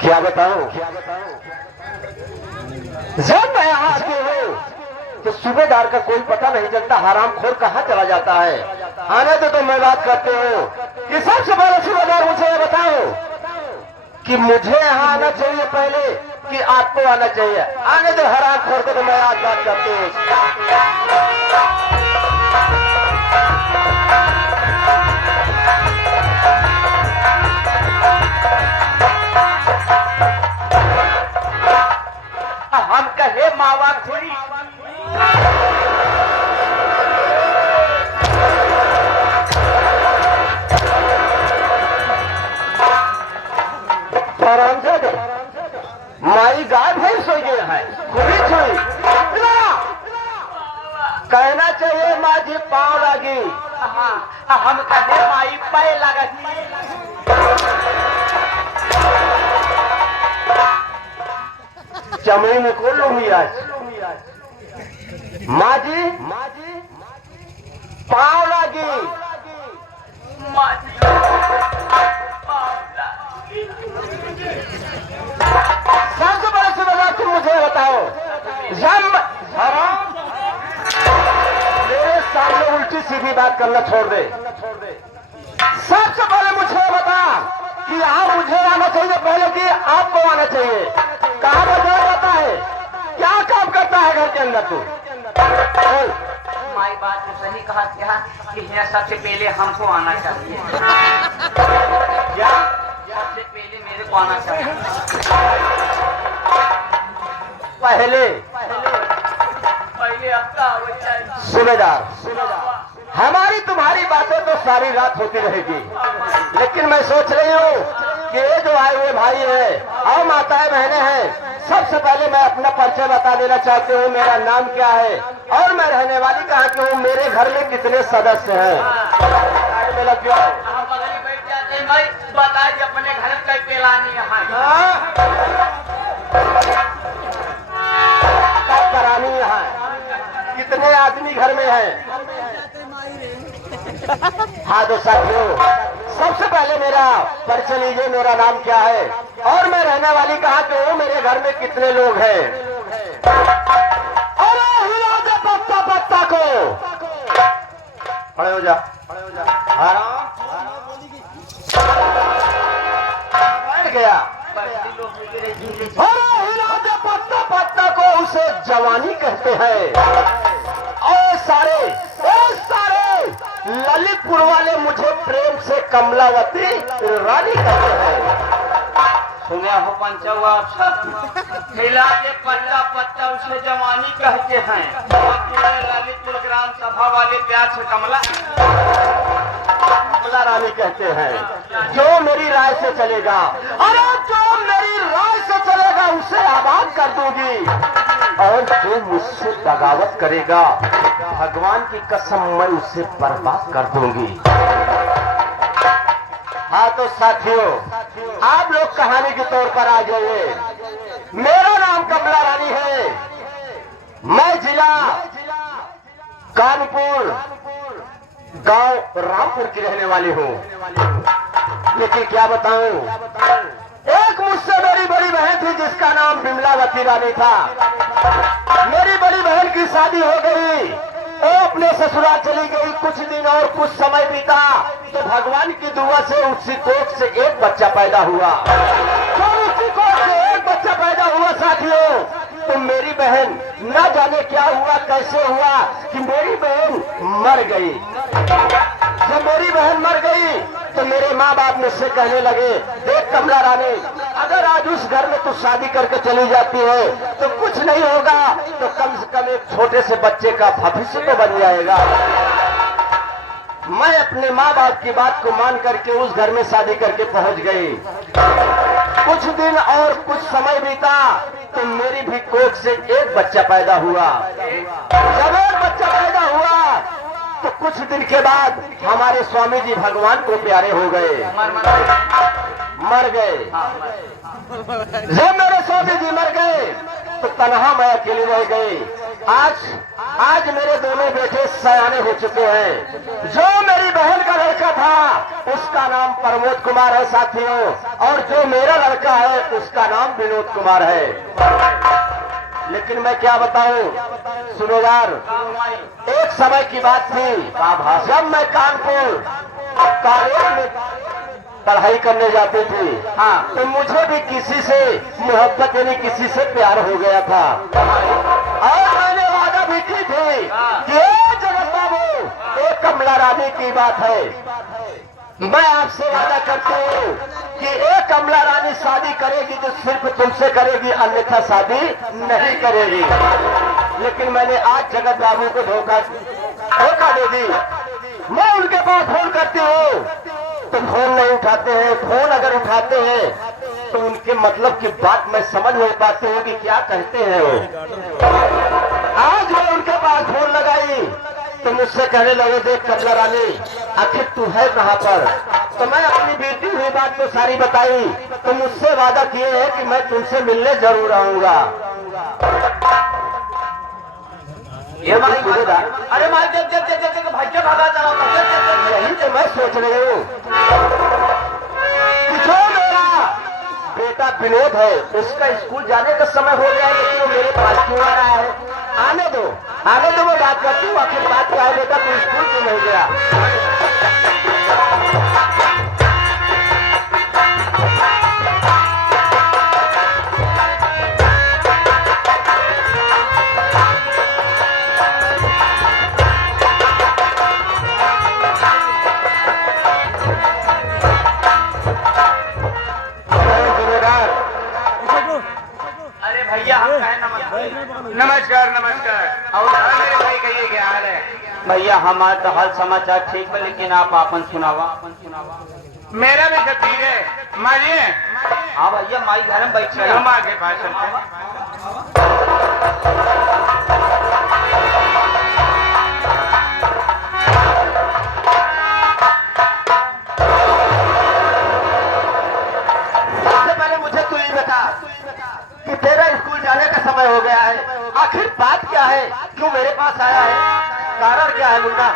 क्या बताऊं जब मैं यहाँ आती हूँ तो सूबेदार का कोई पता नहीं चलता, हराम खोर कहाँ चला जाता है। आने तो मैं बात करते हूँ कि सबसे पहले सूबेदार मुझे बताओ कि मुझे यहाँ आना चाहिए पहले कि आपको आना चाहिए। आने दो हराम खोर को, तो मैं आज बात करती हूँ। हम कहे मावा खुरी माई गाय भैंस हो गई है, खुली छुई कहना चाहिए माँ जी पाँव लगी। हम कहे माई पैर लगती। चमड़ी में को लूंगी आज। माँ जी पाँव लगी। सबसे बड़ा सूबेदार तुम मुझे बताओ, जब मेरे सामने उल्टी सीधी बात करना छोड़ दे। सबसे पहले मुझे बता कि यहाँ मुझे आना चाहिए पहले कि आपको आना चाहिए। कहाँ पर जाता है, क्या काम करता है घर के अंदर तू? माई बात तो सही कहा क्या कि यहाँ सबसे पहले हमको आना चाहिए। क्या सबसे पहले मेरे को आना चाहिए। पहले सूबेदार, हमारी तुम्हारी बातें तो सारी रात होती रहेगी, लेकिन मैं सोच रही हूँ कि ये जो आए हुए भाई है और माताएं बहनें हैं, सबसे पहले मैं अपना परिचय बता देना चाहती हूँ। मेरा नाम क्या है और मैं रहने वाली कहाँ की हूँ, मेरे घर में कितने सदस्य हैं। में लग जाओ, बैठ जाते भाई, बता दी अपने घर में कई पेलानी है, कब करानी है, कितने आदमी घर में हैं। हाँ तो साथियों, सबसे पहले मेरा परिचय लीजिए। मेरा नाम क्या है और मैं रहने वाली कहाँ पे हूँ, मेरे घर में कितने लोग हैं। अरे हिला दे पत्ता पत्ता को, खड़े हो जा। बैठ गया। अरे हिला दे पत्ता पत्ता को, उसे जवानी कहते हैं। और सारे ललितपुर वाले मुझे प्रेम से कमलावती रानी कहते हैं। सुना हो पंचवा, हिला के पत्ता पत्ता उसे जवानी कहते हैं। ललितपुर ग्राम सभा वाले प्यार से कमला रानी कहते हैं। जो मेरी राय से चलेगा, अरे जो मेरी राय से चलेगा उसे आबाद कर दूंगी, और जो मुझसे बगावत करेगा भगवान की कसम मैं उसे बर्बाद कर दूंगी। हाँ तो साथियों, आप लोग कहानी के तौर पर आ जाइए। मेरा नाम कमला रानी है, मैं जिला कानपुर गांव रामपुर की रहने वाली हूँ। लेकिन क्या बताऊं, एक मुझसे मेरी बड़ी बहन थी जिसका नाम बिमलावती रानी था। मेरी बड़ी बहन की शादी हो गई, वो अपने ससुराल चली गई। कुछ दिन और कुछ समय बीता तो भगवान की दुआ से उसी कोख से एक बच्चा पैदा हुआ। तो उसी कोख से एक बच्चा पैदा हुआ साथियों, तो मेरी बहन न जाने क्या हुआ, कैसे हुआ कि मेरी बहन मर गई। जब मेरी बहन मर गई तो मेरे माँ बाप मुझसे कहने लगे, देख कमला रानी, अगर आज उस घर में तू शादी करके चली जाती है तो कुछ नहीं होगा, तो कम से कम एक छोटे से बच्चे का भविष्य तो बन जाएगा। मैं अपने माँ बाप की बात को मान करके उस घर में शादी करके पहुंच गई। कुछ दिन और कुछ समय बीता तो मेरी भी कोख से एक बच्चा पैदा हुआ। जब एक बच्चा पैदा हुआ तो कुछ दिन के बाद हमारे स्वामी जी भगवान को प्यारे हो गए, मर गए। जब मेरे स्वामी जी मर गए तो तन्हा मैं अकेली रह गई। आज आज मेरे दोनों बेटे सयाने हो चुके हैं। जो मेरी बहन का लड़का था उसका नाम प्रमोद कुमार है साथियों, और जो मेरा लड़का है उसका नाम विनोद कुमार है। लेकिन मैं क्या बताऊं, सुनो यार, एक समय की बात थी जब मैं कानपुर कॉलेज में पढ़ाई करने जाती थी। हाँ, तो मुझे भी किसी से मोहब्बत यानी किसी से प्यार हो गया था, और मैंने वादा भी की थी कि ए जगत बाबू, एक कमला रानी की बात है, मैं आपसे वादा करती हूँ कि एक कमला रानी शादी करेगी तो सिर्फ तुमसे करेगी, अन्यथा शादी नहीं करेगी। लेकिन मैंने आज जगत बाबू को धोखा दे दी। मैं उनके पास फोन करती हूँ तो फोन नहीं उठाते हैं, फोन अगर उठाते हैं तो उनके मतलब की बात मैं समझ नहीं पाती हूँ कि क्या कहते हैं वो। आज मैं उनके पास फोन लगाई तो मुझसे कहने लगे, देख कमला रानी, आखिर तू है कहाँ पर? तो मैं अपनी बीती हुई बात को सारी बताई, तो मुझसे वादा किए हैं कि मैं तुमसे मिलने जरूर आऊंगा। ये अरे मार भैया भागा चला, यही तो मैं सोच रही हूँ कि जो मेरा बेटा विनोद है उसका स्कूल जाने का समय हो गया है, लेकिन वो मेरे पास क्यों आ रहा है? आने दो मैं बात करती हूँ। आखिर बात क्या है बेटा, तू स्कूल क्यों नहीं गया? अरे भैया हम कहें नमस्कार। और मेरे भाई कहिए क्या हाल है? भैया हमारा तो हाल समाचार ठीक है, लेकिन आप अपन सुनावा। मेरा भी सब ठीक है। मारिए, हाँ भैया, माई घर में बैठे हम आगे पास चलते हैं। सबसे पहले मुझे तू ये बता कि तेरा स्कूल जाने का समय हो गया है, आखिर बात क्या है? क्यों मेरे पास आया है? कारण क्या है मुन्ना?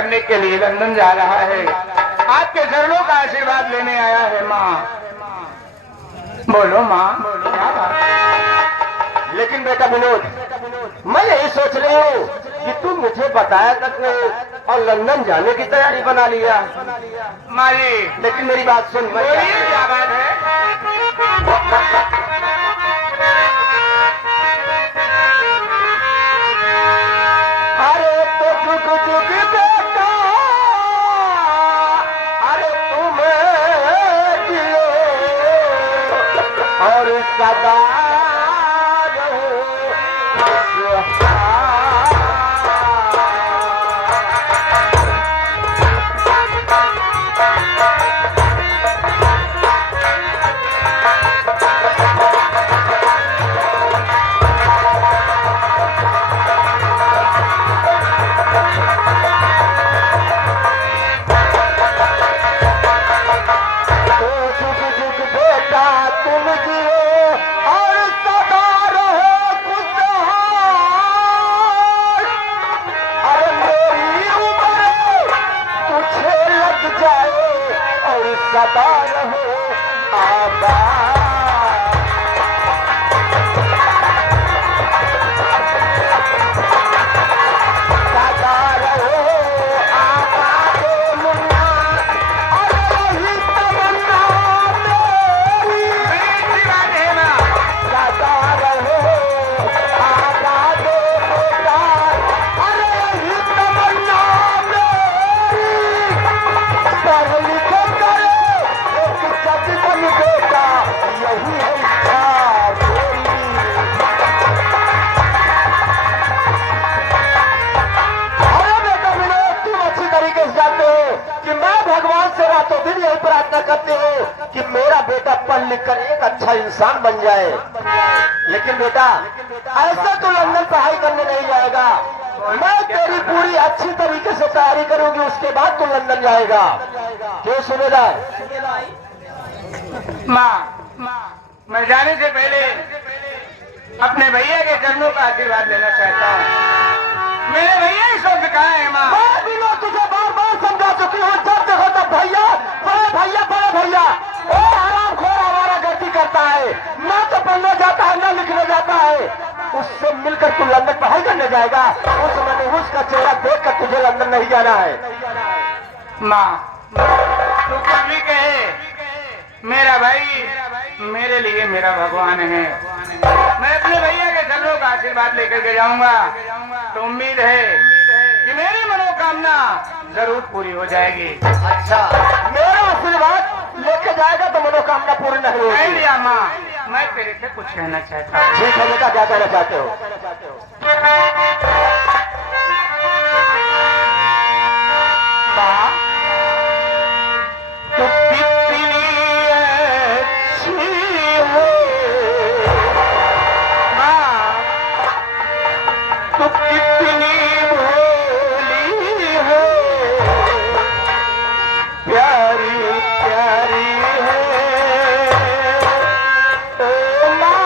करने के लिए लंदन जा रहा है। आपके चरणों का आशीर्वाद लेने आया है माँ। बोलो माँ, क्या बात? लेकिन बेटा विनोद, मैं यही सोच रही हूँ कि तू मुझे बताया तक नहीं और लंदन जाने की तैयारी बना लिया। माँ जी, लेकिन मेरी बात सुन, मैं बोलिए क्या बात है? अरे तो जुग जुग बेटा, अरे तुम जियो और सदा रहो खुशहाल। सदा रहो आबाद। सदा रहो आबाद मुन्ना, अरे यही तमन्ना मेरी। सदा रहो आबाद बेटा, अरे यही तमन्ना मेरी। पढ़ लिख कर जज बन बेटा, यही है इच्छा मेरी। अरे बेटा विनोद, तुम अच्छी तरीके से जानते हो कि मैं भगवान से रातों दिन यही प्रार्थना करती हूँ कि मेरा बेटा पढ़ लिख कर एक अच्छा इंसान बन जाए। लेकिन बेटा, ऐसा तो लंदन पढ़ाई करने नहीं जाएगा। मैं तेरी पूरी अच्छी तरीके से तैयारी करूंगी, उसके बाद तू लंदन जाएगा। क्यों सुबेदार? माँ, मैं जाने से पहले अपने भैया के चरणों का आशीर्वाद लेना चाहता हूँ। मेरे भैया इस वक्त कहाँ है माँ? मैं बिना तुझे बार बार समझा चुकी हूँ, जब देखो तब भैया बड़े भैया बड़े भैया। ओ आराम खोर हमारा गलती करता है, ना तो पढ़ने जाता है ना लिखने जाता है। उससे मिलकर तू लंदन पढ़ाई करने जाएगा, उस मनहूस का चेहरा देख कर तुझे लंदन नहीं जाना है। माँ, तू कुछ भी कहे, मेरा भाई मेरे लिए मेरा भगवान है। मैं अपने भैया के चरणों का आशीर्वाद लेकर के जाऊंगा, तो उम्मीद है कि मेरी मनोकामना जरूर पूरी हो जाएगी। अच्छा, मेरा आशीर्वाद लेके जाएगा तो मनोकामना पूरी नहीं नहीं होगी। लिया माँ, मैं तेरे से कुछ कहना चाहता हूँ। ठीक है बेटा, क्या कहना चाहते हो? माँ, तू कितनी अच्छी है। माँ, तू कितनी भोली है, प्यारी प्यारी है। ओ माँ,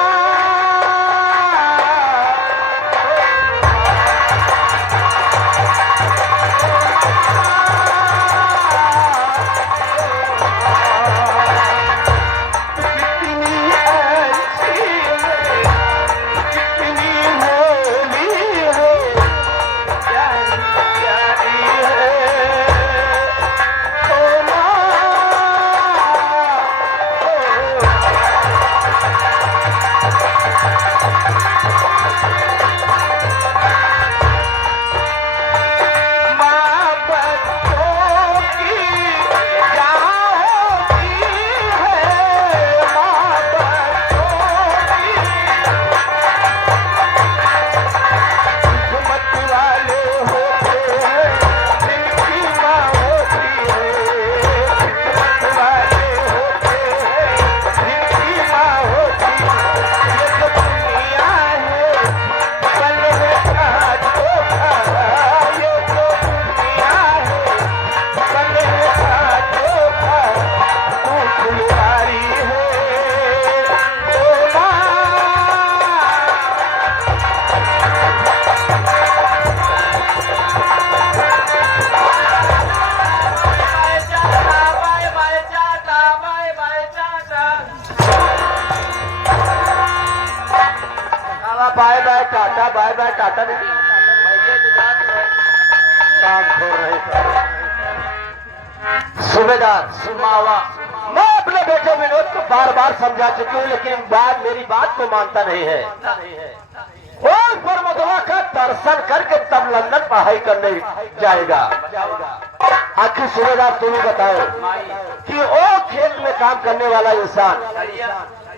बाय बाय टाटा नहीं काम छोड़ रहे सूबेदार मावा मैं अपने बेटे विनोद को बार बार समझा चुकी हूँ, लेकिन मेरी बात को मानता नहीं है। और परमदवा का दर्शन करके तब लंदन पढ़ाई करने जाएगा। आखिर सूबेदार तुम ही बताओ कि वो खेत में काम करने वाला इंसान,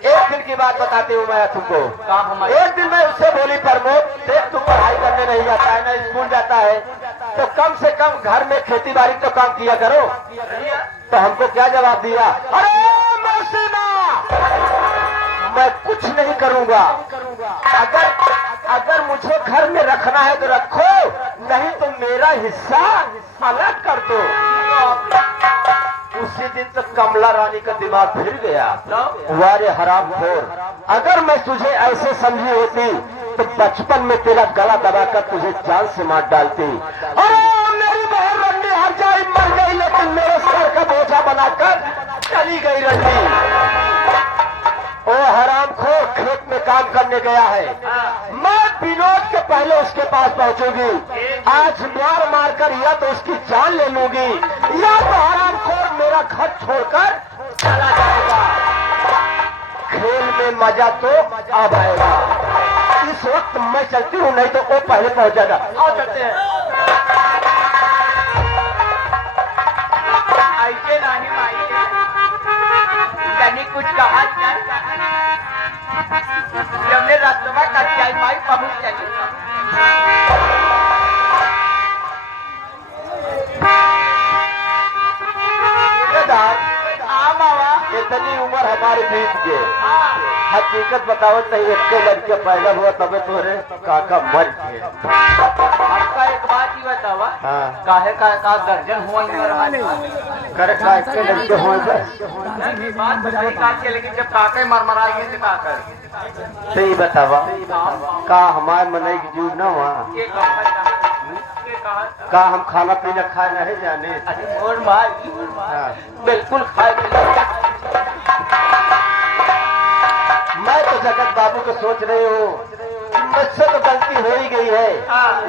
एक दिन की बात बताती हूँ मैं तुमको। एक दिन मैं उससे बोली, प्रमोद देख तू पढ़ाई करने नहीं जाता है, ना स्कूल जाता है, तो कम से कम घर में खेती बाड़ी तो काम किया करो। तो हमको क्या जवाब दिया, अरे मौसीमा मैं कुछ नहीं करूंगा, अगर मुझे घर में रखना है तो रखो, नहीं तो मेरा हिस्सा अलग कर दो। उसी दिन तक कमला रानी का दिमाग फिर गया। वारे हरामखोर, अगर मैं तुझे ऐसे समझी होती तो बचपन में तेरा गला दबाकर तुझे जान से मार डालती। अरे मेरी बहन रंडी हर जाए मर गई, लेकिन मेरे सर का बोझा बनाकर चली गई रंडी। ओ हरामखोर खेत में काम करने गया है, मैं विनोद के पहले उसके पास पहुंचूंगी। आज मार मारकर या तो उसकी जान ले लूंगी, या तो हरामखोर मेरा घर छोड़कर चला जाएगा। खेल में मजा तो अब आएगा। इस वक्त मैं चलती हूँ, नहीं तो वो पहले पहुंच जाएगा। आओ चलते हैं। ऐसे नहीं माई कुछ कहा हमने रास्ता कट जाए माई पहुंच चली। इतनी उम्र हमारे बीत गए, हकीकत बताओ नहीं, एक लड़के पैदा हुआ तबे तोरे काका मर गए। आपका एक बात ही बतावा, काहे का दर्जन हुआ करे का के लड़के हुए बात बताई का के, लेकिन जब काके मरमराएंगे तो का कर सही बतावा का हमारे मनई की जीव ना हुआ का हम खाना पीना खाए नहीं जाने। और मार बिल्कुल खाए। मैं तो जगत बाबू को सोच रही हूँ, मुझसे तो गलती हो ही गई है,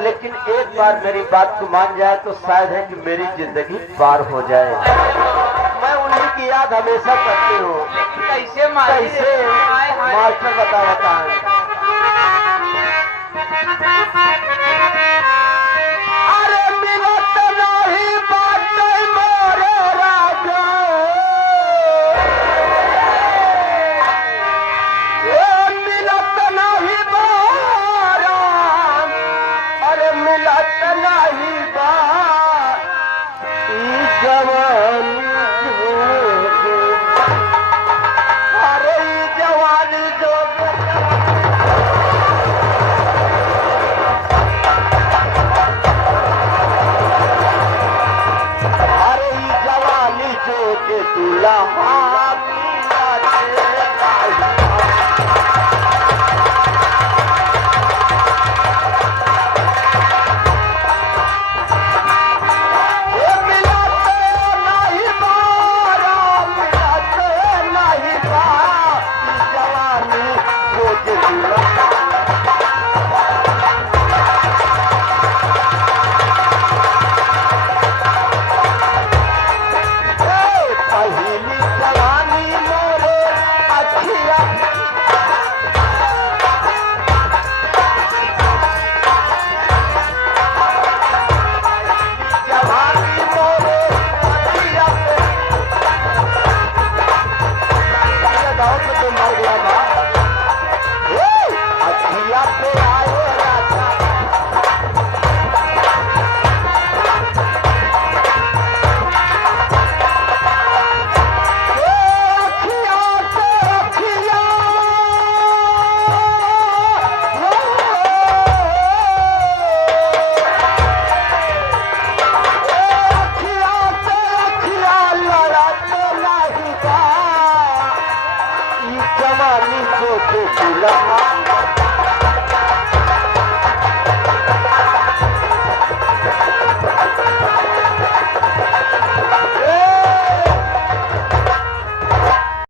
लेकिन एक बार मेरी बात को मान जाए तो शायद है कि मेरी जिंदगी पार हो जाए। मैं उन्हीं की याद हमेशा करती हूँ। लेकिन कैसे मास्टर बताता है। अरे मिलत नहीं बाटे मोरे राजा, मिलत नहीं बारा, अरे मिलत नहीं बार जवानी, अरे जवानी जो के तुला जवानी को तुला